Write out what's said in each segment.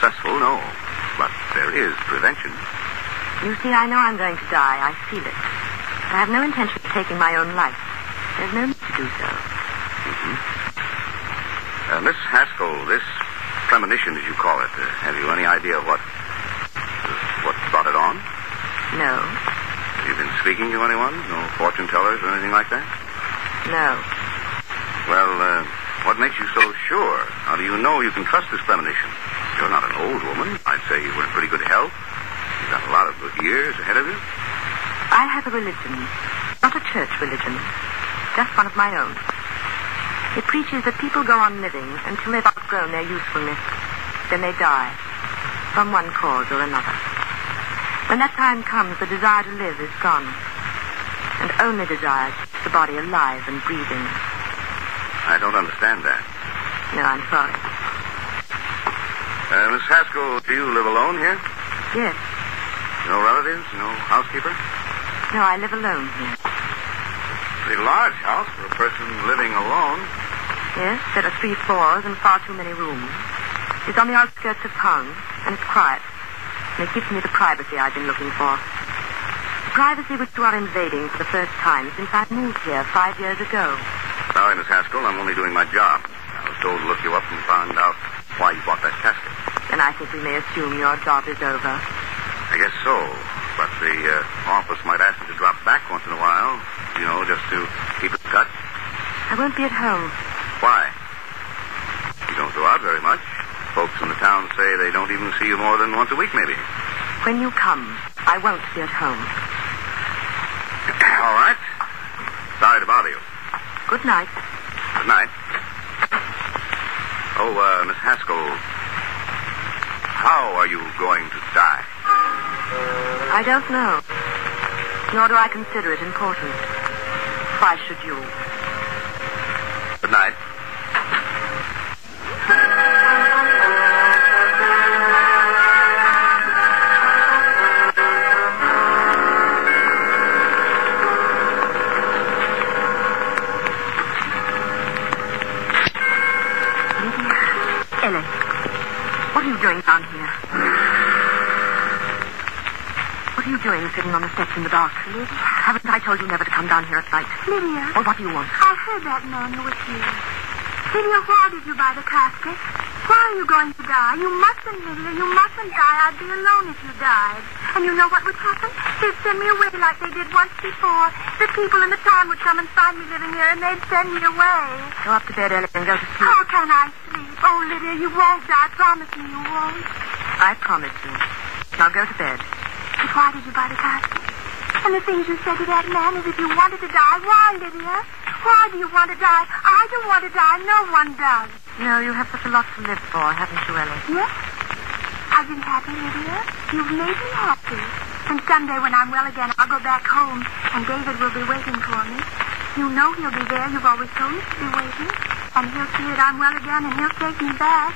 successful, no. But there is prevention. You see, I know I'm going to die. I feel it. But I have no intention of taking my own life. There's no need to do so. Mm-hmm. Miss Haskell, this premonition, as you call it, have you any idea what brought it on? No. Have you been speaking to anyone? No fortune tellers or anything like that? No. Well, what makes you so sure? How do you know you can trust this premonition? You're not an old woman. I'd say you were in pretty good health. You've got a lot of good years ahead of you. I have a religion. Not a church religion. Just one of my own. It preaches that people go on living until they've outgrown their usefulness. Then they die. From one cause or another. When that time comes, the desire to live is gone. And only desire keeps the body alive and breathing. I don't understand that. No, I'm sorry. Miss Haskell, do you live alone here? Yes. No relatives? No housekeeper? No, I live alone here. Pretty large house for a person living alone. Yes, there are 3 floors and far too many rooms. It's on the outskirts of town, and it's quiet. And it gives me the privacy I've been looking for. The privacy which you are invading for the first time since I moved here 5 years ago. Sorry, Miss Haskell, I'm only doing my job. I was told to look you up and find out why you bought that casket. Then I think we may assume your job is over. I guess so. But the office might ask me to drop back once in a while, just to keep in touch. I won't be at home. Why? You don't go out very much. Folks in the town say they don't even see you more than once a week, maybe. When you come, I won't be at home. All right. Sorry to bother you. Good night. Good night. Oh, Miss Haskell, how are you going to die? I don't know. Nor do I consider it important. Why should you? Good night. Ellie, what are you doing down here? What are you doing sitting on the steps in the dark? Lydia. Haven't I told you never to come down here at night? Lydia. Well, what do you want? I heard that man who was here. Lydia, why did you buy the casket? Why are you going to die? You mustn't, Lydia. You mustn't die. I'd be alone if you died. And you know what would happen? They'd send me away like they did once before. The people in the town would come and find me living here, and they'd send me away. Go up to bed, Ellie, and go to sleep. How can I sleep? Oh, Lydia, you won't die. Promise me you won't. I promise you. Now go to bed. But why did you buy the casket? And the things you said to that man as if you wanted to die. Why, Lydia? Why do you want to die? I don't want to die. No one does. No, you have such a lot to live for, haven't you, Ellie? Yes. I've been happy, Lydia. You've made me happy. And someday when I'm well again, I'll go back home, and David will be waiting for me. You know he'll be there. You've always told me to be waiting. And he'll see that I'm well again, and he'll take me back.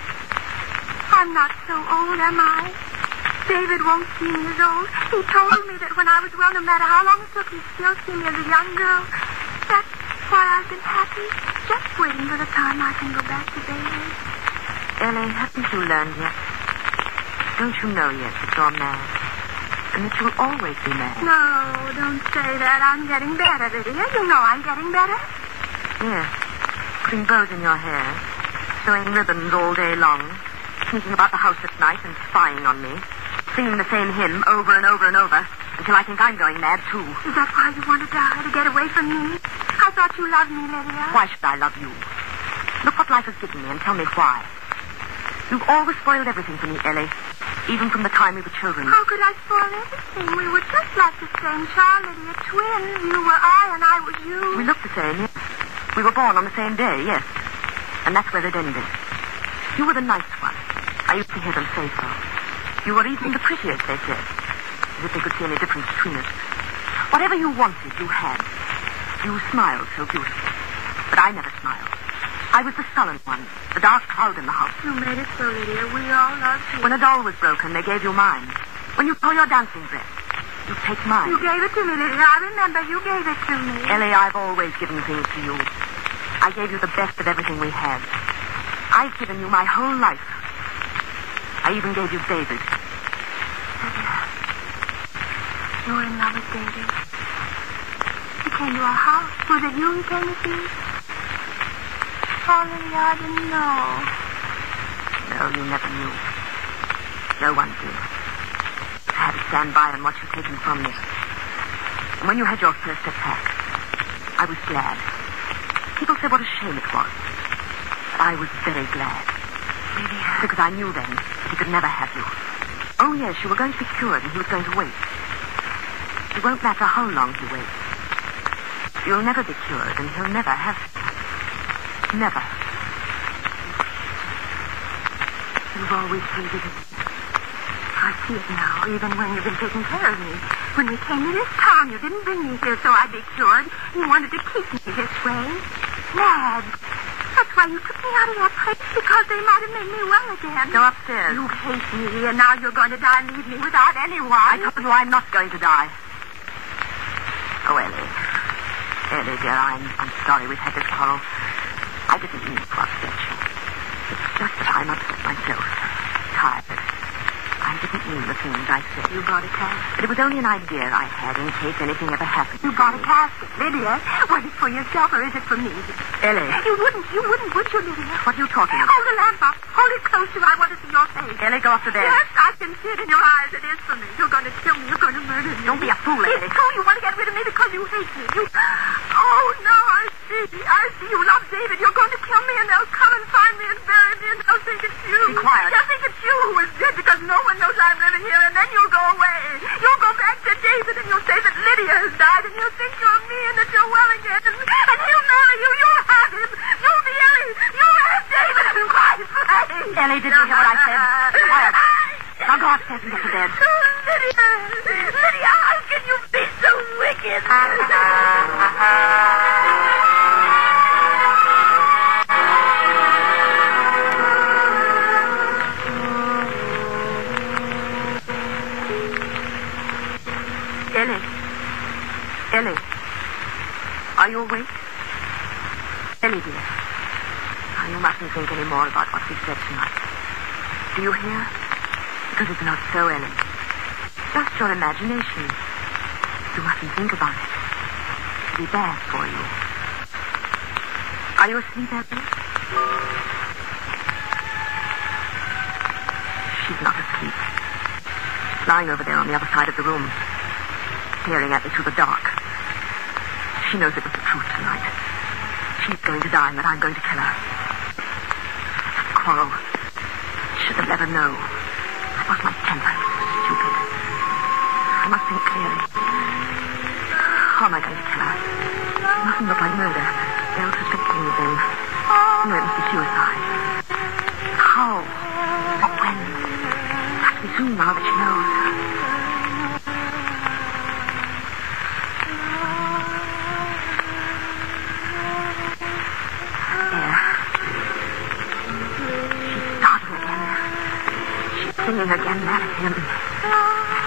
I'm not so old, am I? David won't see me as old. He told me that when I was well, no matter how long it took, he'd still see me as a young girl. That's why I've been happy. Just waiting for the time I can go back to David. Ellie, haven't you learned yet? Don't you know yet that you're mad? And that you'll always be mad? No, don't say that. I'm getting better, Lydia. You know I'm getting better. Yes. Putting bows in your hair, sewing ribbons all day long, sneaking about the house at night and spying on me, singing the same hymn over and over and over, until I think I'm going mad, too. Is that why you want to die, to get away from me? I thought you loved me, Lydia. Why should I love you? Look what life has given me and tell me why. You've always spoiled everything for me, Ellie, even from the time we were children. How could I spoil everything? We were just like the same child, Lydia, twins. You were I and I was you. We looked the same, yes. We were born on the same day, yes. And that's where it ended. You were the nice one. I used to hear them say so. You were even the prettiest, they said. As if they could see any difference between us. Whatever you wanted, you had. You smiled so beautifully. But I never smiled. I was the sullen one, the dark cloud in the house. You made it so, Lydia. We all loved you. When a doll was broken, they gave you mine. When you tore your dancing dress, you take mine. You gave it to me, Lydia. I remember you gave it to me. Ellie, I've always given things to you. I gave you the best of everything we had. I've given you my whole life. I even gave you David. Lydia, you're in love with David. He came to our house. Was it you he came to see? Oh, Lydia, I didn't know. No, you never knew. No one did. I had to stand by and watch you taken from me. And when you had your first attack, I was glad. People said what a shame it was. But I was very glad. Lydia. Because I knew then that he could never have you. Oh, yes, you were going to be cured and he was going to wait. It won't matter how long he waits. You'll never be cured and he'll never have you. Never. You've always hated it. I see it now, even when you've been taking care of me. When we came to this town, you didn't bring me here so I'd be cured. You wanted to keep me this way. Mad. That's why you took me out of that place, because they might have made me well again. Go upstairs. You hate me, and now you're going to die and leave me without anyone. I told you I'm not going to die. Oh, Ellie. Ellie, dear, I'm sorry we've had this quarrel. I didn't mean to upset you. It's just that I'm upset myself. Tired. I didn't mean the things I said. You bought a casket. But it was only an idea I had in case anything ever happened. You bought a casket, Lydia. Was it for yourself or is it for me? Ellie. You wouldn't, would you, Lydia? What are you talking about? Hold the lamp up. Hold it close till I want to see your face. Ellie, go off to bed. Yes, I can see it in your eyes. It is for me. You're going to kill me. You're going to murder me. Don't be a fool, Ellie. It's true. You want to get rid of me because you hate me. You... Oh, now I see. I see. You love David. You're going to kill me and they'll come and find me and bury me and they'll think it's you. Be quiet. They'll think it's you who is dead because no one knows I'm living here and then you'll go away. You'll go back to David and you'll say that Lydia has died and he'll think you're me and that you're well again. And he'll marry you. You'll have him. You'll be Ellie. You'll have David in my place. Ellie, did you hear what I said? Quiet. Now go upstairs and get to bed. Lydia! Lydia, how can you be so wicked? Ellie, are you awake? Ellie, dear. Now, you mustn't think any more about what we said tonight. Do you hear? Because it's not so, Ellie. Just your imagination. You mustn't think about it. It'll be bad for you. Are you asleep, Ellie? She's not asleep. She's lying over there on the other side of the room, staring at me through the dark. She knows it was the truth tonight. She's going to die and that I'm going to kill her. That quarrel. Should have let her know. I lost my temper. Stupid. I must think clearly. How am I going to kill her? It mustn't look like murder. They'll suspect things then. No, it must be suicide. How? Or when? It has to be soon now that she knows. Singing again, that hymn.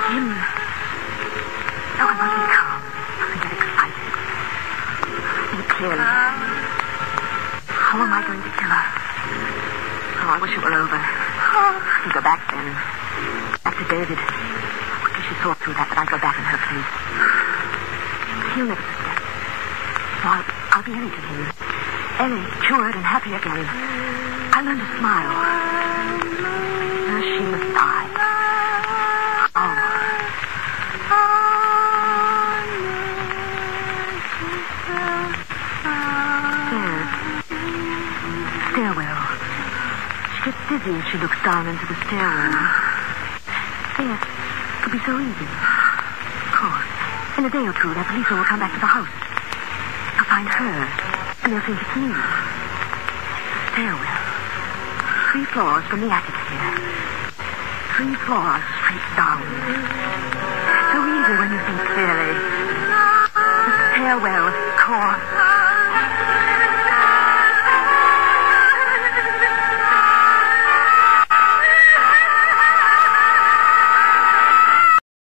Hymn. No, I mustn't be calm. I mustn't get excited. Think clearly. How am I going to kill her? Oh, I wish it were over. I could go back then. Back to David. If she saw through that I'd go back in her place. He'll never suspect. So I'll be Ellie to him. Ellie, cured and happy again. I'll learn to smile. She must die. Oh. Stairs. Stairwell. She gets dizzy if she looks down into the stairwell. Yes, it could be so easy. Of course. In a day or two, that policeman will come back to the house. They'll find her, and they'll think it's me. The stairwell. 3 floors from the attic here. 3 floors straight down. So easy when you think clearly. The stairwell, of course.